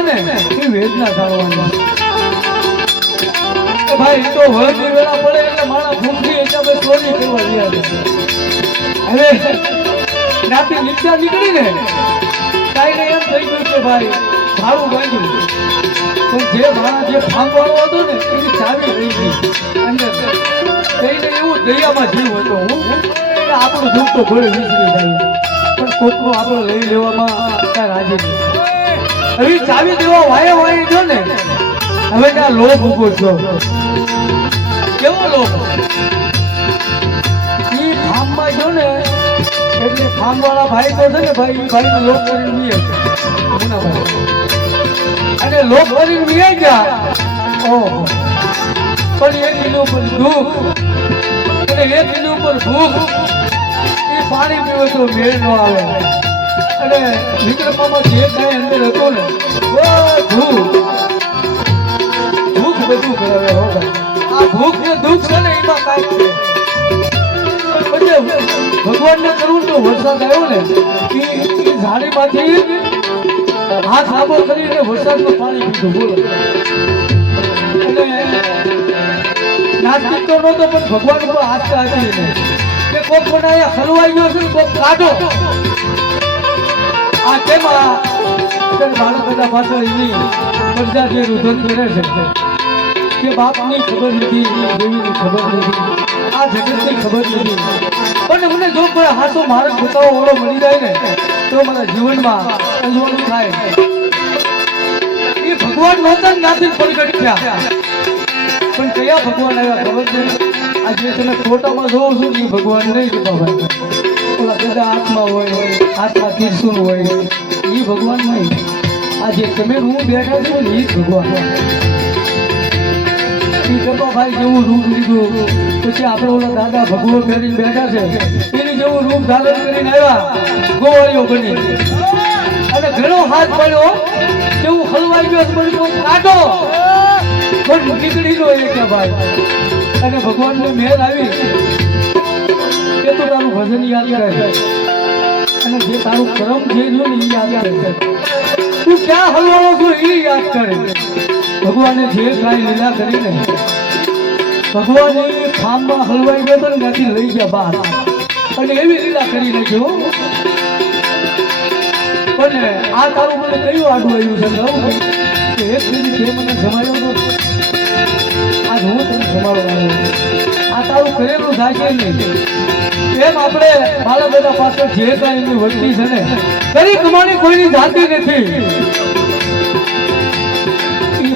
છે ને એ વેદના ટાળવાની ભાઈ તો વળતી વેળા પડે એટલે મારા ભૂખી એટલે ચોરી કરવા ગયા છે હવે રાતે નીચા નીકળી ને કાંઈ એમ થઈ ગયું કે ભાઈ ભાડું બાંધ્યું પણ જે મારા જે ફાંકવાનો હતો ને એની ચાવી રહી ગઈ અંદર એને એવું દરિયામાં જીવ હતો હું કે આપણું દુઃખ તો ભલે વિસરી જાય પણ કોકનો આપણો લઈ લેવામાં કાંઈ રાજી નહીં હવે ચાવી દેવા વાય જો ને હવે ત્યાં લોભ ઉભો છો કેવો લોભ એ ફાર્મમાં જો ને એટલે ફાર્મ વાળા ભાઈ તો છે ને ભાઈ ભાઈને લોભ કરીને મીએ અને લોભ કરીને મીએ ગયા ઓહો પણ એક એની ઉપર દુઃખ અને એક એની ઉપર ભૂખ એ પાણી પીવે તો મેળ ન આવે અને વિક્રમમાં જે કાંઈ અંદર હતું ને ભૂખ બધું કરાવે હો ભાઈ આ ભૂખ ને દુઃખ છે ને એમાં કાંઈ છે ભગવાનને કરવું તો વરસાદ આવ્યો ને એ ઝાડીમાંથી હાથ આબો કરીને વરસાદનું પાણી પીધું બોલો અને નાસ્તિક તો નહોતો પણ ભગવાન ઉપર આસ્થા હતી ને કે કોક મને અહીંયા હલવાઈ ગયો છે કોક કાઢો આ તેમાં બાળક બધા પાછળ એની પ્રજા જે રુધન કરે છે કે બાપની ખબર નથી દેવીની ખબર નથી આ જગતની ખબર નથી પણ મને જો કોઈ હાથો માર્ગ બતાવો ઓળો મળી જાય ને તો મારા જીવનમાં અંજવાનું થાય એ ભગવાન નહોતા નાથી પ્રગટ થયા પણ કયા ભગવાન આવ્યા ખબર છે આ જે તમે ફોટામાં જોવો છો એ ભગવાન નહીં ભાઈ ઓલા બધા હાથમાં હોય હાથમાં ત્રિશુલ હોય એ ભગવાન નહીં આ જે તમે હું બેઠા છો ને એ ભગવાન ભાઈ જેવું રૂપ લીધું પછી આપણે ઓલા દાદા ભગવો ફેરીને બેઠા છે એની જેવું રૂપ ધારણ કરીને આવ્યા ગોવાળીઓ બની અને ઘણો હાથ પડ્યો જેવું હલવાઈ ગયો પણ કાઢો પણ નીકળી ગયો એ કે ભાઈ અને ભગવાનની મહેર આવી કે તું તારું ભજન યાદ કરે અને જે તારું કર્મ જે જોયું ને એ યાદ કરે તું ક્યાં હલવાનો છો એ યાદ કરે ભગવાને જે કાંઈ લીલા કરીને ભગવાન એ ખામમાં હલવાઈ ગયો તો ત્યાંથી લઈ ગયા બહાર અને એવી લીલા કરી નાખ્યો પણ આ તારું મને કયું આડું આવ્યું છે એક મિનિટ જે મને જમાડ્યો હતો આજ હું તને જમાડો આવ્યો આ તારું કરેલું થાય નહીં એમ આપણે બાળક બધા પાછળ જે કાંઈ એની વસ્તી છે ને કરી કમાણી કોઈની જાતી નથી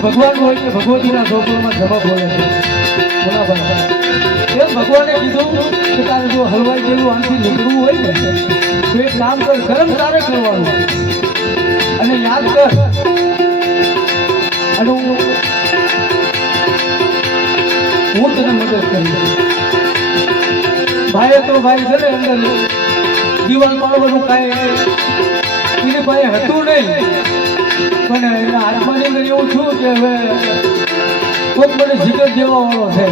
ભગવાન હોય કે ભગવતીના ગોકુળમાં જવાબ બોલે છે એમ ભગવાને કીધું કે તારે જો હલવાઈ જેવું આનાથી નીકળવું હોય ને તો એક કામ કર કર્મ તારે કરવાનું અને યાદ કર અને હું તને મદદ કરીશ ભાઈ તો ભાઈ છે ને અંદર દિવાલ પાડવાનું કાંઈ એની પાસે હતું નહીં પણ એના હાથમાંની અંદર એવું છું કે હવે કોક મને જીગર જેવા વાળો છે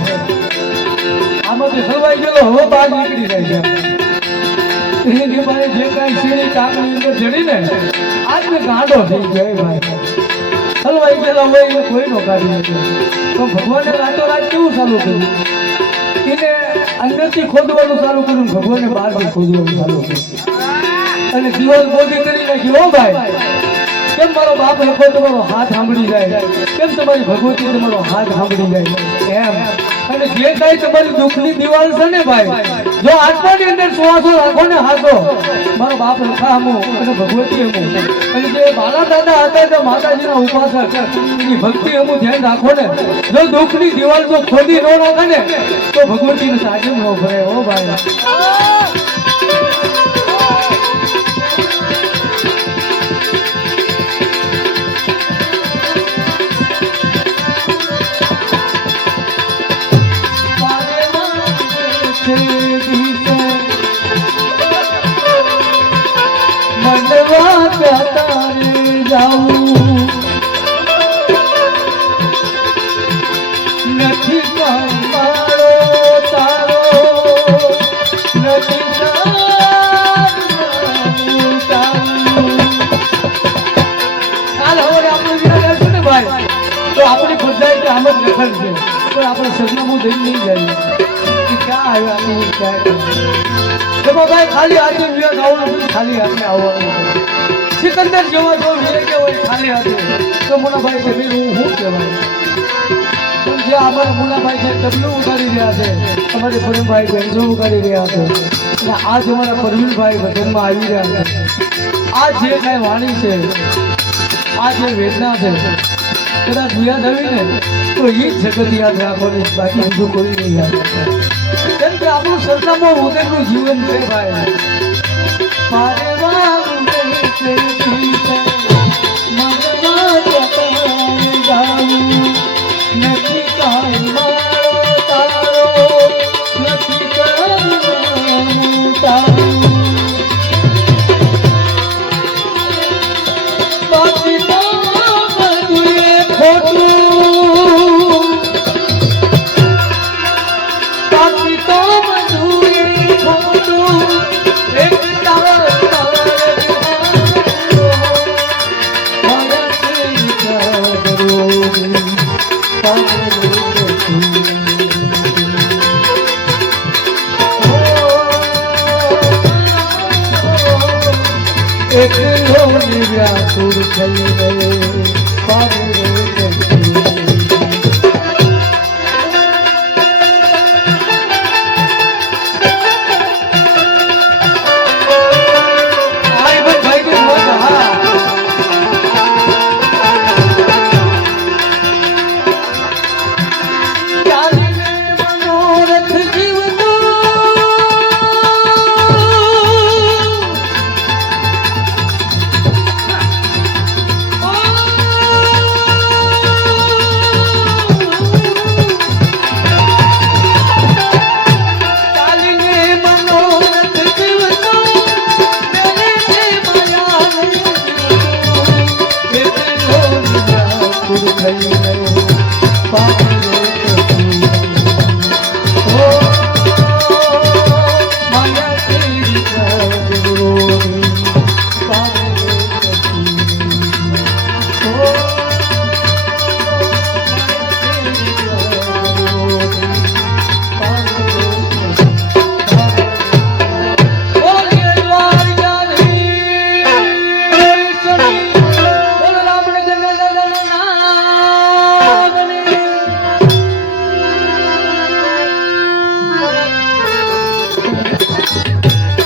આમાંથી સલવાઈ ગયેલો હવે બહાર નીકળી જાય છે એની પાસે જે કાંઈ સીડી કાકની અંદર જડીને આજ મેં ગાંડો થઈ ગયો ભાઈ સલવાઈ ગયેલા હોય એ કોઈ નો કાઢી નથી તો ભગવાને રાતોરાત કેવું ચાલુ કર્યું એને અંદરથી ખોદવાનું ચાલુ કર્યું ભગવાને બહારથી ખોદવાનું ચાલુ કર્યું અને દિવાલ બોધી કરી નાખી હો ભાઈ કેમ મારો બાપ લખો તમારો હાથ સાંભળી જાય કેમ તમારી ભગવતી તમારો હાથ સાંભળી જાય એમ અને જે કાંઈ તમારી દુઃખની દિવાલ છે ને ભાઈ જો આત્માની અંદર શ્વાસો રાખો ને હાથો મારો બાપ લખા હમો અને ભગવતી હમો અને જે બાલા દાદા હતા તે માતાજીના ઉપાસક એની ભક્તિ હમું ધ્યાન રાખો ને જો દુઃખની દિવાલ જો ખોદી ન રાખે ને તો ભગવતીને સાજમ ન ભરે હો ભાઈ નથી તારો નથી તો આપણી પંચાયત આમ જ લખન છે પણ આપણે સરનામું દઈ નહીં જાય કે ક્યાં આવ્યા આપણે ક્યાં તો ભાઈ ખાલી હાથે વિવેક આવવાનું ખાલી હાથે આવવાનું સિકંદર જેવા જો વિવેક હોય ખાલી હાથે તો મુનાભાઈ છે હું શું કહેવાય પણ જે અમારા મુનાભાઈ છે ડબલું ઉગાડી રહ્યા છે અમારે પરમભાઈ બેન્જો ઉગાડી રહ્યા છે અને આજ અમારા પરવીનભાઈ ભજનમાં આવી રહ્યા છે આ જે કાંઈ વાણી છે આ જે વેદના છે કદાચ યાદ આવી ને તો એ જ જગત યાદ રાખવાની બાકી બીજું કોઈ નહીં યાદ રાખે કેમ કે આપણું સરનામું વગરનું જીવન છે ભાઈ મારે વારું છે નથી કાંઈ મારો તારો નથી કરવું તારું બાકી તો બધું એ ખોટું બાકી તો બધું એ ખોટું એક એક લોની વ્યાકુળ થઈ ગયે પારે Hey